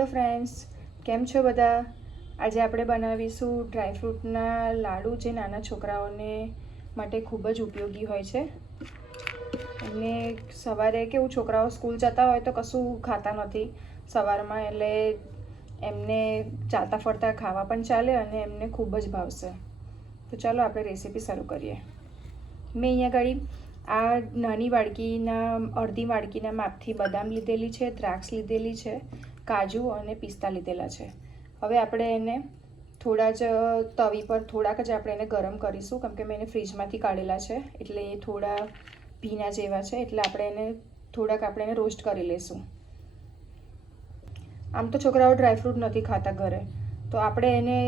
Hello friends, કેમ છો બધા? આજે આપણે બનાવીશું ડ્રાયફ્રૂટના લાડુ, જે નાના છોકરાઓને માટે ખૂબ જ ઉપયોગી હોય છે. એમને સવારે કેવું, છોકરાઓ સ્કૂલ જતા હોય તો કશું ખાતા નથી સવારમાં, એટલે એમને ચાલતા ફરતા ખાવા પણ ચાલે અને એમને ખૂબ જ ભાવશે. તો ચાલો આપણે રેસીપી શરૂ કરીએ. મેં અહીંયા ઘડી આ નાની વાડકીના અડધી વાડકીના માપથી બદામ લીધેલી છે, દ્રાક્ષ લીધેલી છે, કાજુ અને પિસ્તા લીધેલા છે. હવે આપણે એને થોડા જ તવી પર થોડાક જ આપણે એને ગરમ કરીશું, કેમ કે મેં એને ફ્રીજમાંથી કાઢેલા છે એટલે એ થોડા ભીના જેવા છે, એટલે આપણે એને રોસ્ટ કરી લઈશું. આમ તો છોકરાઓ ડ્રાયફ્રૂટ નથી ખાતા ઘરે, તો આપણે એને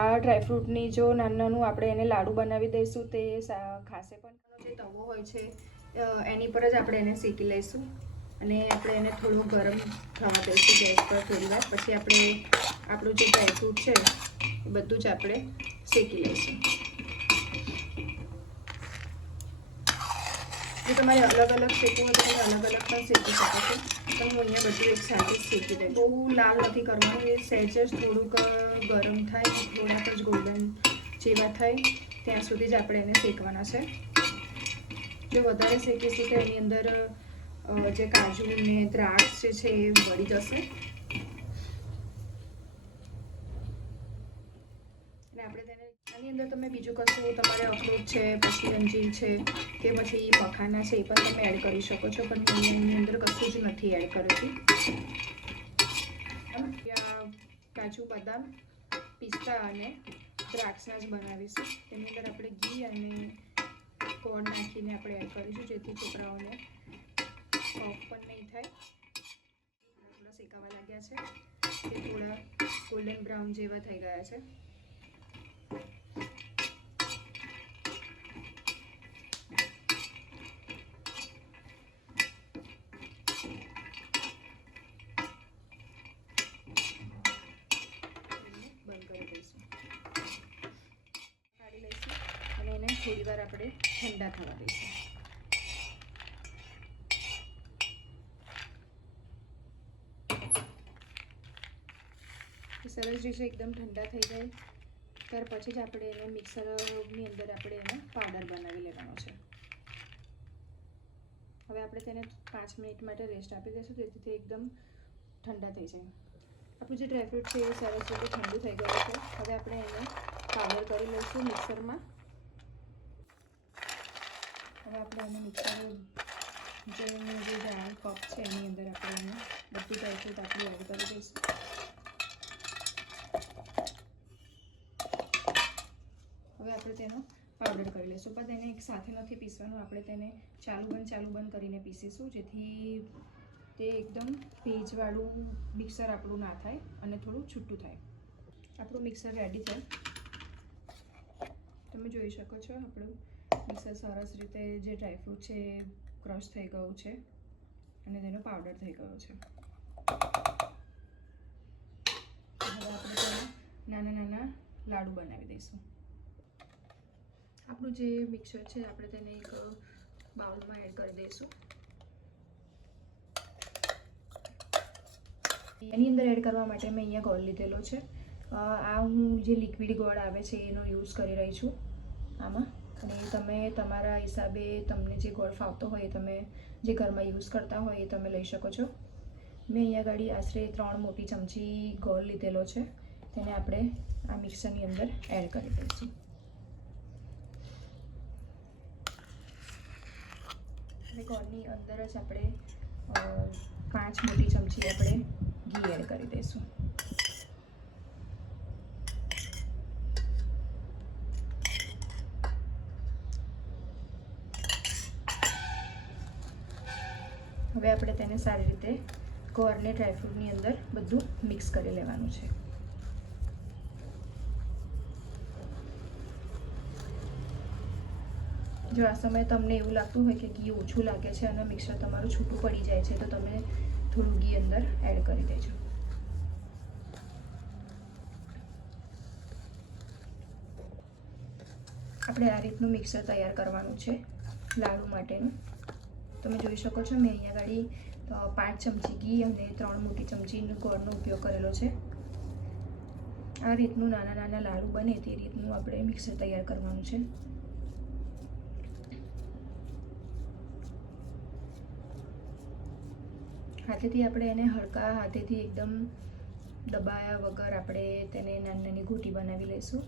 આ ડ્રાયફ્રૂટની જો નાનું આપણે એને લાડુ બનાવી દઈશું, તે ખાશે પણ. જે તવો હોય છે એની પર જ આપણે એને શેકી લઈશું અને આપણે એને થોડો ગરમ થવા દઈશું ગેસ પર થોડી વાર. પછી આપણે આપણું જે ડ્રાયફ્રૂટ છે એ બધું જ આપણે શેકી લઈશું. જો તમારે અલગ અલગ શેકવું હોય તો તમે અલગ અલગ પણ શેકી શકો છો, પણ હું અહીંયા બધું એક સાથે જ શેકી દઈશ. બહુ લાલ નથી કરવાનું, એ સહેજ જ થોડુંક ગરમ થાય, થોડાક જ ગોલ્ડન જેવા થાય ત્યાં સુધી જ આપણે એને શેકવાના છે. જો વધારે શેકીશું તો એની અંદર જે કાજુ ને દ્રાક્ષ જે છે એ બળી જશે. અને આપણે તેને આની અંદર તમે બીજું કશું તમારે અખરોટ છે, પછી અંજીર છે કે પછી મખાના છે એ પણ તમે એડ કરી શકો છો, પણ હું એની અંદર કશું જ નથી એડ કરતી. કાજુ, બદામ, પિસ્તા અને દ્રાક્ષના જ બનાવીશું. તેની અંદર આપણે ઘી અને ગોળ નાખીને આપણે એડ કરીશું, જેથી છોકરાઓને કફ પણ નહીં થાય. થોડા શેકાવા લાગ્યા છે, તે થોડા ગોલ્ડન બ્રાઉન જેવા થઈ ગયા છે. બંધ કરી દઈશું, કાઢી લઈશું અને એને થોડી વાર આપણે ઠંડા થવા દઈશું. સરસ રીતે એકદમ ઠંડા થઈ જાય ત્યાર પછી જ આપણે એને મિક્સરની અંદર આપણે એનો પાવડર બનાવી લેવાનો છે. હવે આપણે તેને 5 મિનિટ માટે રેસ્ટ આપી દઈશું, જેથી તે એકદમ ઠંડા થઈ જાય. આપણું જે ડ્રાયફ્રૂટ છે એ સરસ રીતે ઠંડુ થઈ ગયું છે. હવે આપણે એને પાવડર કરી લઈશું મિક્સરમાં. હવે આપણે એને મિક્સર જે જાણ કપ છે એની અંદર આપણે એને બધું ડ્રાયફ્રૂટ આપણે એડ કરી દઈશું. હવે આપણે તેનો પાવડર કરી લઈશું, પણ તેને એક સાથે નથી પીસવાનું, આપણે તેને ચાલુ બંધ કરીને પીસીશું, જેથી તે એકદમ ભેજવાળું મિક્સર આપણું ના થાય અને થોડું છૂટું થાય. આપણું મિક્સર રેડી છે, તમે જોઈ શકો છો. આપણું મિક્સર સરસ રીતે જે ડ્રાયફ્રૂટ છે એ ક્રશ થઈ ગયું છે અને તેનો પાવડર થઈ ગયો છે. હવે આપણે તેના નાના નાના લાડુ બનાવી દઈશું. આપણું જે મિક્સર છે આપણે તેને એક બાઉલમાં એડ કરી દઈશું. એની અંદર એડ કરવા માટે મેં અહીંયા ગોળ લીધેલો છે. આ હું જે લિક્વિડ ગોળ આવે છે એનો યુઝ કરી રહી છું આમાં, અને તમે તમારા હિસાબે તમને જે ગોળ ફાવતો હોય એ તમે જે ઘરમાં યુઝ કરતા હોય એ તમે લઈ શકો છો. મેં અહીંયા ગાડી આશરે 3 મોટી ચમચી ગોળ લીધેલો છે, તેને આપણે આ મિક્સરની અંદર એડ કરી દઈશું. અને ગોળની અંદર જ આપણે 5 મોટી ચમચી આપણે ઘી એડ કરી દઈશું. હવે આપણે તેને સારી રીતે ગોળને ડ્રાયફ્રૂટની અંદર બધું મિક્સ કરી લેવાનું છે. જો આ સમયે તમને એવું લાગતું હોય કે ઘી ઓછું લાગે છે અને મિક્સર તમારું છૂટું પડી જાય છે, તો તમે થોડું ઘી અંદર એડ કરી દેજો. આપણે આ રીતનું મિક્સર તૈયાર કરવાનું છે લાડુ માટેનું. તમે જોઈ શકો છો મેં અહીંયા ગાડી 5 ચમચી ઘી અને 3 મોટી ચમચી ગોળનો ઉપયોગ કરેલો છે. આ રીતનું નાના નાના લાડુ બને તે રીતનું આપણે મિક્સર તૈયાર કરવાનું છે. હાથેથી આપણે એને હલકા હાથેથી એકદમ દબાયા વગર આપણે તેને નાની નાની ગોટી બનાવી લઈશું.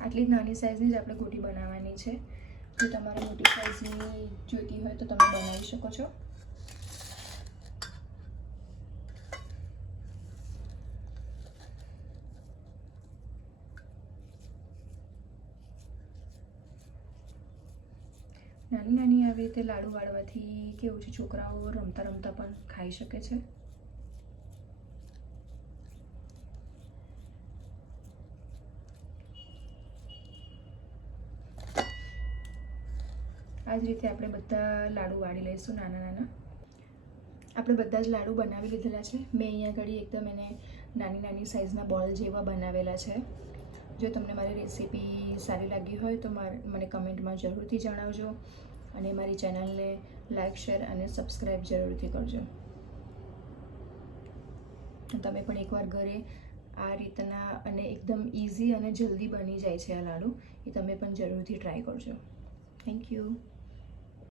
આટલી જ નાની સાઇઝની જ આપણે ગોટી બનાવવાની છે. જો તમારે મોટી સાઇઝની જોઈતી હોય તો તમે બનાવી શકો છો. નાની નાની આવી રીતે લાડુ વાળવાથી કેવું છે, છોકરાઓ રમતા રમતા પણ ખાઈ શકે છે. આ જ રીતે આપણે બધા લાડુ વાળી લઈશું નાના નાના. આપણે બધા જ લાડુ બનાવી લીધેલા છે. મેં અહીંયા ઘડી એકદમ એને નાની નાની સાઇઝના બોલ જેવા બનાવેલા છે. જો તમને મારી રેસીપી સારી લાગી હોય તો મને કમેન્ટમાં જરૂરથી જણાવજો અને મારી ચેનલને લાઈક, શેર અને સબસ્ક્રાઈબ જરૂરથી કરજો. તમે પણ એકવાર ઘરે આ રીતના અને એકદમ ઇઝી અને જલ્દી બની જાય છે આ લાડુ, એ તમે પણ જરૂરથી ટ્રાય કરજો. Thank you.